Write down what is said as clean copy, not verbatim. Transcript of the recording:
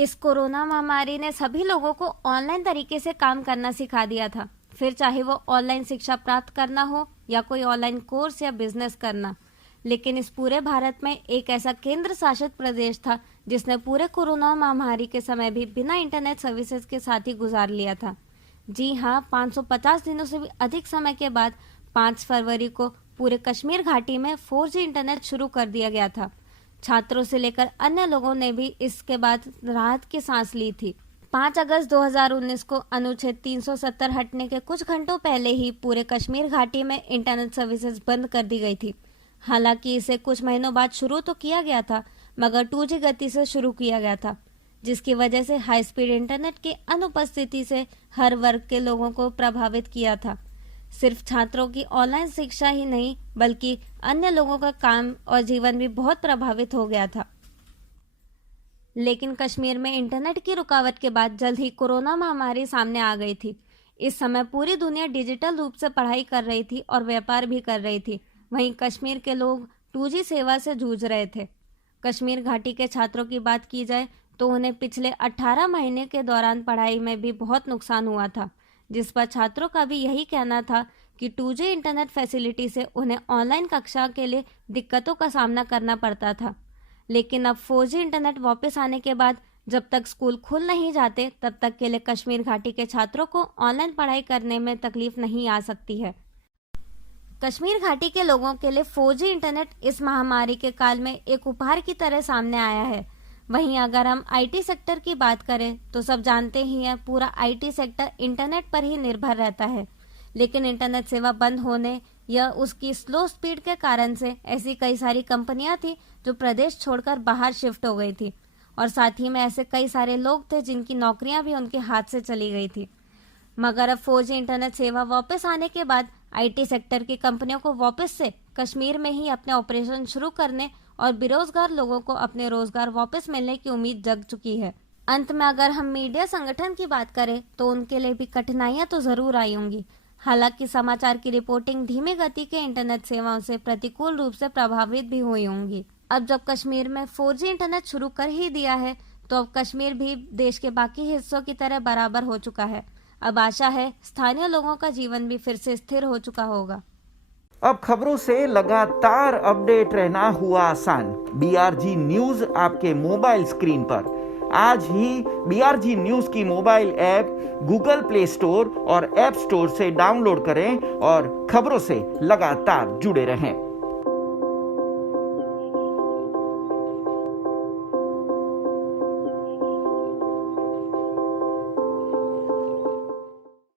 इस कोरोना महामारी ने सभी लोगों को ऑनलाइन तरीके से काम करना सिखा दिया था। फिर चाहे वो ऑनलाइन शिक्षा प्राप्त करना हो या कोई ऑनलाइन कोर्स या बिजनेस करना। लेकिन इस पूरे भारत में एक ऐसा केंद्र शासित प्रदेश था जिसने पूरे कोरोना महामारी के समय भी बिना इंटरनेट सर्विसेज के साथ ही गुजार लिया था। जी हाँ, 550 दिनों से भी अधिक समय के बाद 5 फरवरी को पूरे कश्मीर घाटी में 4G इंटरनेट शुरू कर दिया गया था। छात्रों से लेकर अन्य लोगों ने भी इसके बाद राहत की सांस ली थी। 5 अगस्त 2019 को अनुच्छेद 370 हटने के कुछ घंटों पहले ही पूरे कश्मीर घाटी में इंटरनेट सर्विसेज बंद कर दी गई थी। हालांकि इसे कुछ महीनों बाद शुरू तो किया गया था, मगर 2G गति से शुरू किया गया था, जिसकी वजह से हाई स्पीड इंटरनेट की अनुपस्थिति से हर वर्ग के लोगों को प्रभावित किया था। सिर्फ छात्रों की ऑनलाइन शिक्षा ही नहीं, बल्कि अन्य लोगों का काम और जीवन भी बहुत प्रभावित हो गया था। लेकिन कश्मीर में इंटरनेट की रुकावट के बाद जल्द ही कोरोना महामारी सामने आ गई थी। इस समय पूरी दुनिया डिजिटल रूप से पढ़ाई कर रही थी और व्यापार भी कर रही थी। वहीं कश्मीर के लोग 2G सेवा से जूझ रहे थे। कश्मीर घाटी के छात्रों की बात की जाए तो उन्हें पिछले 18 महीने के दौरान पढ़ाई में भी बहुत नुकसान हुआ था, जिस पर छात्रों का भी यही कहना था कि 2G इंटरनेट फैसिलिटी से उन्हें ऑनलाइन कक्षा के लिए दिक्कतों का सामना करना पड़ता था। लेकिन अब 4G इंटरनेट वापस आने के बाद जब तक स्कूल खुल नहीं जाते, तब तक के लिए कश्मीर घाटी के छात्रों को ऑनलाइन पढ़ाई करने में तकलीफ नहीं आ सकती है। कश्मीर घाटी के लोगों के लिए 4G इंटरनेट इस महामारी के काल में एक उपहार की तरह सामने आया है। वहीं अगर हम IT सेक्टर की बात करें तो सब जानते ही हैं, पूरा IT सेक्टर इंटरनेट पर ही निर्भर रहता है। लेकिन इंटरनेट सेवा बंद होने या उसकी स्लो स्पीड के कारण से ऐसी कई सारी कंपनियां थी जो प्रदेश छोड़कर बाहर शिफ्ट हो गई थी, और साथ ही में ऐसे कई सारे लोग थे जिनकी नौकरियां भी उनके हाथ से चली गई थी। मगर अब 4G इंटरनेट सेवा वापस आने के बाद IT सेक्टर की कंपनियों को वापस से कश्मीर में ही अपने ऑपरेशन शुरू करने और बेरोजगार लोगों को अपने रोजगार वापस मिलने की उम्मीद जग चुकी है। अंत में अगर हम मीडिया संगठन की बात करें तो उनके लिए भी कठिनाइयां तो जरूर आई होंगी। हालांकि समाचार की रिपोर्टिंग धीमी गति के इंटरनेट सेवाओं से प्रतिकूल रूप से प्रभावित भी हुई होंगी। अब जब कश्मीर में 4G इंटरनेट शुरू कर ही दिया है तो अब कश्मीर भी देश के बाकी हिस्सों की तरह बराबर हो चुका है। अब आशा है स्थानीय लोगों का जीवन भी फिर से स्थिर हो चुका होगा। अब खबरों से लगातार अपडेट रहना हुआ आसान। BRG न्यूज आपके मोबाइल स्क्रीन पर। आज ही BRG न्यूज की mobile app Google play store और ऐप स्टोर से डाउनलोड करें और खबरों से लगातार जुड़े रहें।